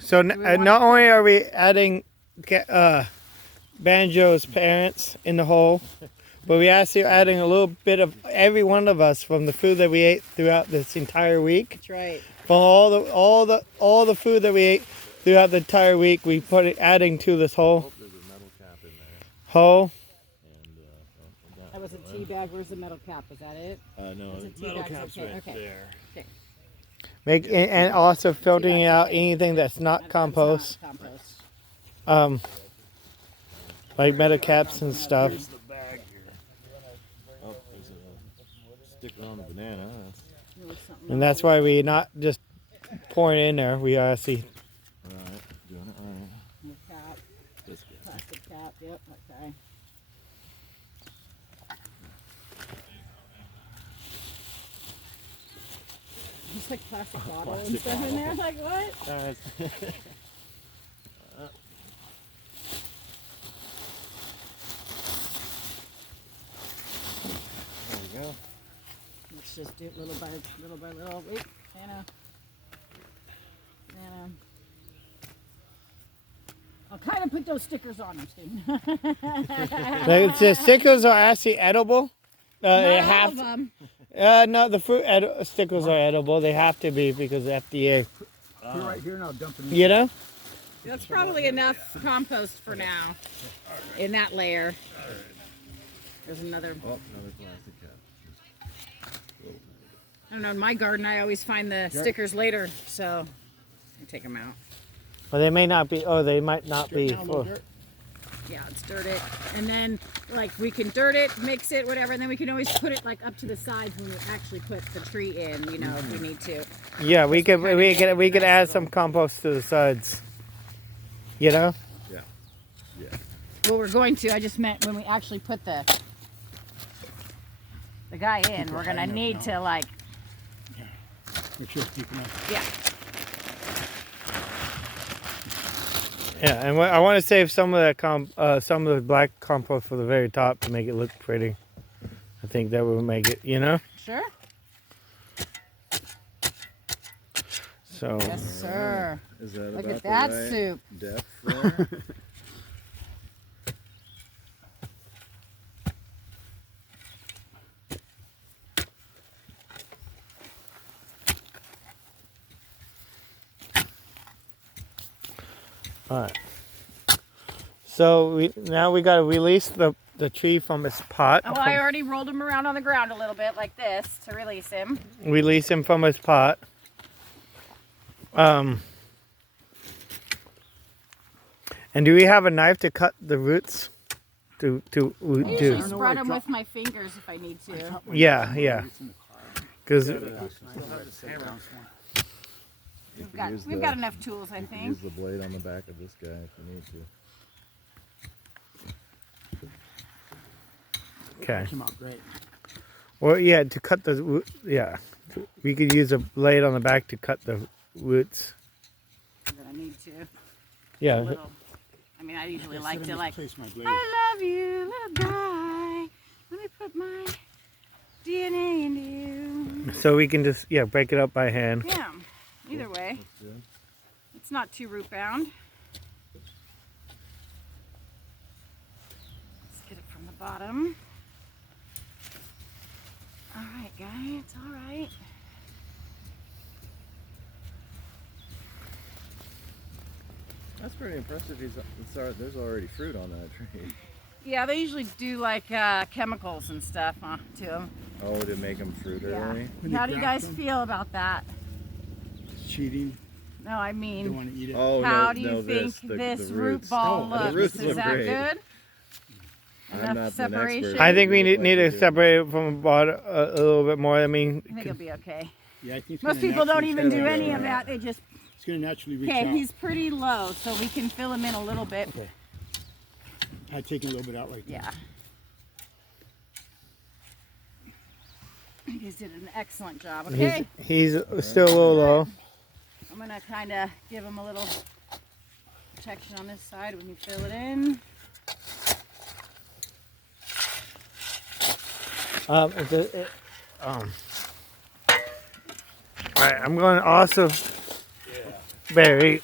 So not only are we adding Banjo's parents in the hole, but we actually adding a little bit of every one of us from the food that we ate throughout this entire week. That's right. From all the food that we ate throughout the entire week, we put it adding to this hole. Oh, there's a metal cap in there. Hole. And That was a tea bag. Where's the metal cap? Is that it? no, It's a the metal tea bag, cap's okay, right okay. there. Make and also filtering out anything that's not compost. Like metal caps and stuff. Here's the bag here. Oh, there's a sticker on the banana. And that's why we're not just pouring it in there. We are actually. All right, doing it right. The cap. This guy. Plastic cap. Yep. Okay. Just like plastic bottle and stuff in there. Like what? All right. There we go. Let's just do it little by little. Wait, Anna. I'll kind of put those stickers on them, Steve. The stickers are actually edible. Not They all have of them. no, the fruit stickers are edible. They have to be because of FDA. Put it right here and I'll dump it in. You know? That's probably enough compost for now in that layer. There's another. Oh, another plastic cap. I don't know. In my garden, I always find the stickers later, so I take them out. Well, they may not be. Oh, they might not be. Full. Yeah, let's dirt it, and then like we can dirt it, mix it, whatever, and then we can always put it like up to the sides when we actually put the tree in. You know, if we need to. Yeah, we could add some compost to the sides. You know? Yeah. Yeah. Well, we're going to. I just meant when we actually put the guy in, we're gonna need to like. Make sure it's deep enough. Yeah. Yeah, and I want to save some of that some of the black compost for the very top to make it look pretty. I think that will make it, you know. Sure. So. Yes, sir. Is that Look about at that the right soup. depth there? All right. So now we got to release the tree from its pot. Oh, I already rolled him around on the ground a little bit like this to release him. Release him from his pot. And do we have a knife to cut the roots? I usually spread them with my fingers if I need to. Yeah. Because We've got enough tools, I think. Use the blade on the back of this guy if you need to. okay. Came out great. Well, yeah, to cut the we could use a blade on the back to cut the roots. I'm gonna need to. Yeah. Little. I mean, I usually like to like. Place my blade. I love you, little guy. Let me put my DNA into you. So we can just break it up by hand. Yeah. Either way, it's not too root bound. Let's get it from the bottom. All right, guy, it's all right. That's pretty impressive. There's already fruit on that tree. Yeah, they usually do like chemicals and stuff to them. Oh, to make them fruit early? When How you do you graft guys them? feel about that? It's cheating. No, I You don't mean, want to eat it. Oh, how no, do you no, think the this root roots. ball Oh, the looks? roots Is look that great. good? I'm Enough not separation? an expert. I think we Look like need you to do. separate it from the bottom a little bit more. I mean, I think it'll be okay. Yeah, I think it's Most gonna people don't naturally even stay do like any that. of that. They just, It's going to naturally reach okay, out. he's pretty low, so we can fill him in a little bit. Okay. I take a little bit out like that. Yeah. You guys did an excellent job. Okay, he's still a little low. I'm gonna kind of give him a little protection on this side when you fill it in. All right, I'm going to also bury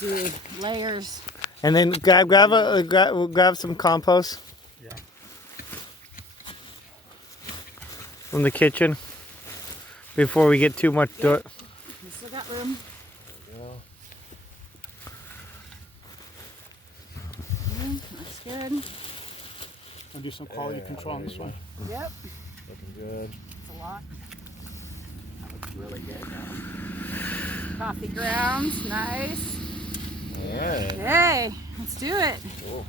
Let's do layers. And then grab some compost. Yeah. From the kitchen before we get too much dirt. We still got room. That's good. I'll do some quality control on this one. Yep. Looking good. It's a lot. That looks really good. Coffee grounds, nice. Alright. Hey, let's do it. Cool.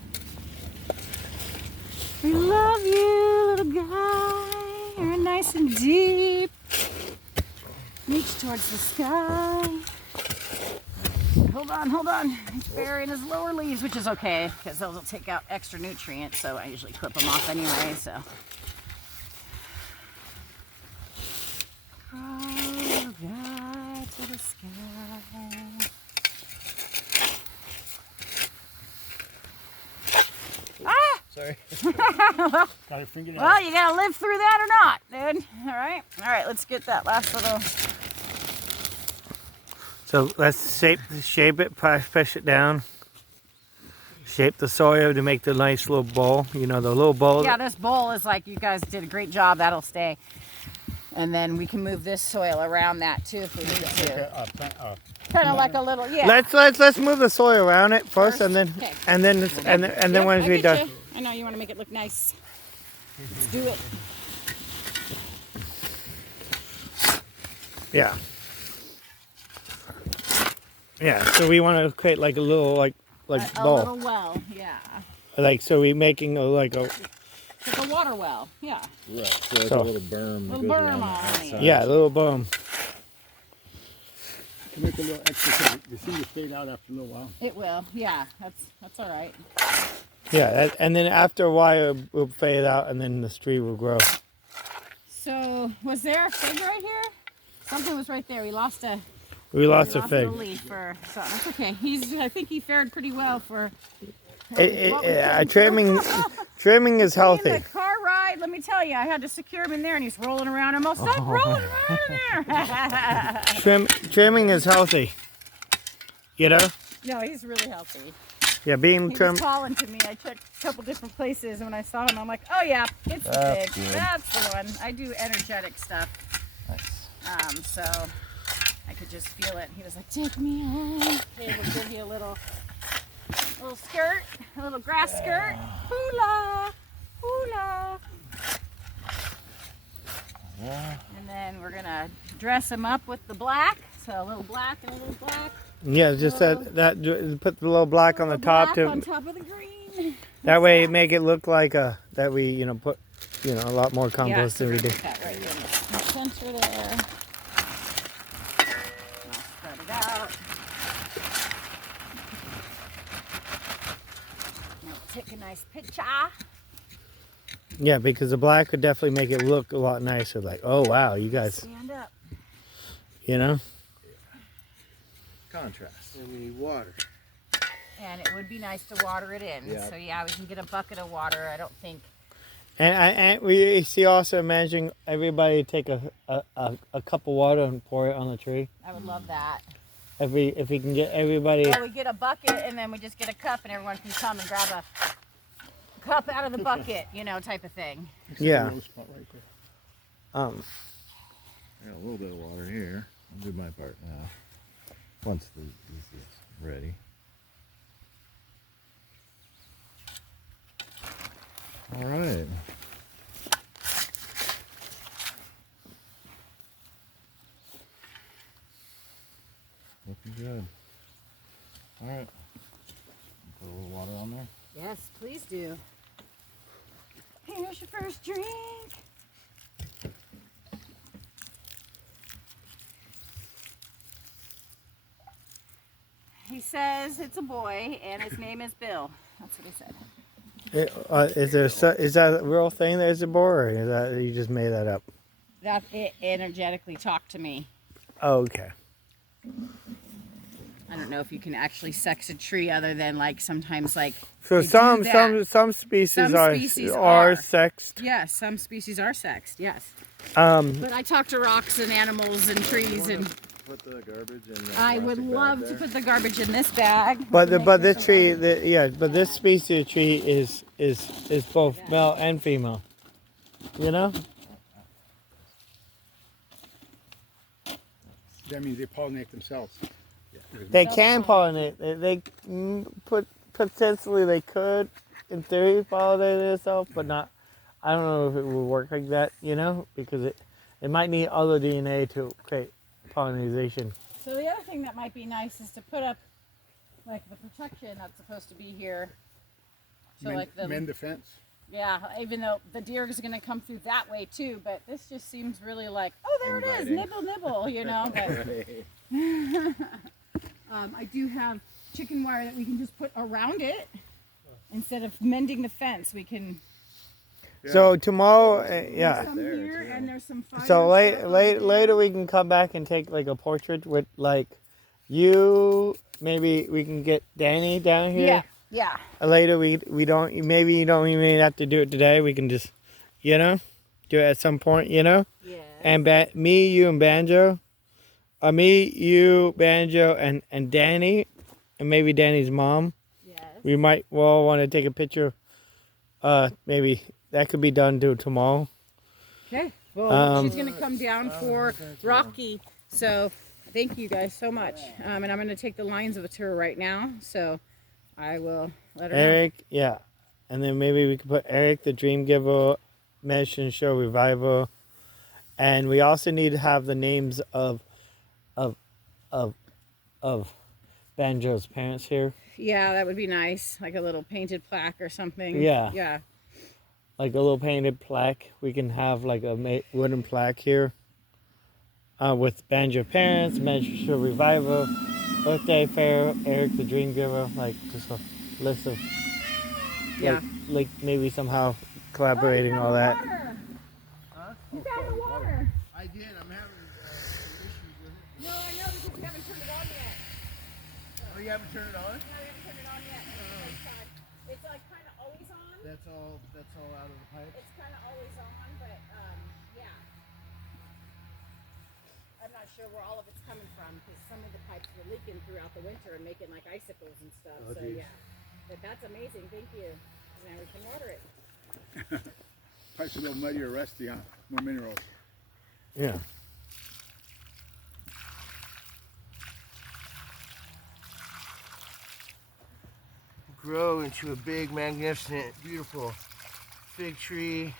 We love you, little guy. You're nice and deep. Reach towards the sky. Hold on. He's burying his lower leaves, which is okay, because those will take out extra nutrients, so I usually clip them off anyway, so. Oh, God, to the sky. Ah! Sorry. Got it fingered Well, you gotta live through that or not, dude. All right, let's get that last little. So let's shape it, push it down. Shape the soil to make the nice little bowl. You know, the little bowl. Yeah, this bowl is like, you guys did a great job. That'll stay. And then we can move this soil around that too if we need to. Kind of like a little, yeah. Let's move the soil around it first, and then Okay. and then Yep, once I we're get done. you. I know you want to make it look nice. Let's do it. Yeah. Yeah. So we want to create like a little like A bowl. little well, yeah. Like so we making like a Like a water well, yeah. Right. So it's So- a little berm. that Little goes berm around the on it. outside. yeah, a little boom. To make a little extra, the seed will fade out after a little while. It will, yeah. That's all right. Yeah, and then after a while it'll fade out, and then the tree will grow. So, was there a fig right here? Something was right there. We lost a fig. leaf for something. That's okay. I think he fared pretty well for. Trimming is In healthy. the car ride, let me tell you, I had to secure him in there, and he's rolling around. I'm all, stop rolling around in there. Trimming is healthy. You know? No, he's really healthy. Yeah, being He trimmed. was calling to me. I checked a couple different places, and when I saw him, I'm like, oh yeah, it's the That's pig. good. That's the one. I do energetic stuff, Nice. so I could just feel it. He was like, take me home. Okay, we'll give you a little skirt, a little grass skirt. Hula, hula. Yeah. And then we're gonna dress him up with the black. So a little black and a little black. Yeah, just that put the little black on the top Black to on top of the green. that way make it look like that we put a lot more compost than we do. Put that right in the center there. I'll spread it out. Now take a nice picture. Yeah, because the black would definitely make it look a lot nicer. Like, oh wow, you guys, Stand up. Contrast. And we need water. And it would be nice to water it in. Yeah. So yeah, we can get a bucket of water. I don't think. And we see also imagining everybody take a cup of water and pour it on the tree. I would love that. If we can get everybody. Or we get a bucket and then we just get a cup and everyone can come and grab a cup out of the bucket, type of thing. Yeah. Low spot right there. I got a little bit of water here. I'll do my part now. Once this is ready. All right. Looking good. All right. Put a little water on there. Yes, please do. Here's your first drink. He says it's a boy and his name is Bill. That's what he said. Is that a real thing? There's a boar, or is that you just made that up? That it energetically talked to me. Oh, okay. I don't know if you can actually sex a tree other than sometimes So they do some that. species Some are species are are. sexed. Yes, some species are sexed. Yes. Um, But I talk to rocks and animals and trees and put the garbage in the I would plastic bag love to there? put the garbage in this bag. But to make this a tree, garbage. yeah, but this species of tree is both male and female. You know? That means they pollinate themselves. They can pollinate. Potentially they could, in theory, pollinate themselves, but not. I don't know if it would work like that. You know, because it might need other DNA to create pollination. So the other thing that might be nice is to put up like the protection that's supposed to be here. So Mend, like the mend the fence. yeah, even though the deer is going to come through that way too, but this just seems really like, oh, there it is, Inviting. nibble, nibble, you know. But I do have chicken wire that we can just put around it instead of mending the fence. We can. So tomorrow, yeah. Some there, here too. and there's some fire. So stuff over there. later we can come back and take like a portrait with like you. Maybe we can get Danny down here. Yeah. Later we don't. Maybe you don't even have to do it today. We can just, you know, do it at some point. You know. Yeah. And me, you, and Banjo. Me, you, Banjo, and Danny, and maybe Danny's mom. Yes. We might well want to take a picture. Maybe that could be done tomorrow. Okay. Well, she's going to come down for Rocky. So thank you guys so much. And I'm going to take the lines of to her right now. So I will let her know. Eric, yeah. And then maybe we could put Eric, the Dream Giver, Medicine Show Revival. And we also need to have the names of Banjo's parents here. Yeah, that would be nice. Like a little painted plaque or something. Yeah. Yeah. Like a little painted plaque. We can have like a wooden plaque here. With Banjo parents, Medicine Show Revival, birthday fair, Eric, the Dream Giver. Like just a list of Yeah. like maybe somehow collaborating all that. You found the water. I did. I'm having issues with it. No, I know because we haven't turned it on yet. Oh, you haven't turned it on? No, we haven't turned it on yet. It's like kind of always on. That's all out of the pipe. It's kind of always on, but yeah. I'm not sure where all of it's coming from because some of the pipes were leaking throughout the winter and making like icicles and stuff. Oh, so geez. yeah, but that's amazing. Thank you. Now we can water it. Pipe's a little muddy or rusty, huh? More minerals. Yeah. Grow into a big, magnificent, beautiful fig tree,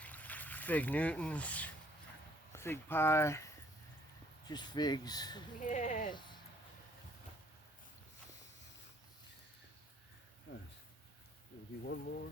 fig Newtons, fig pie, just figs. Yes. There'll be one more.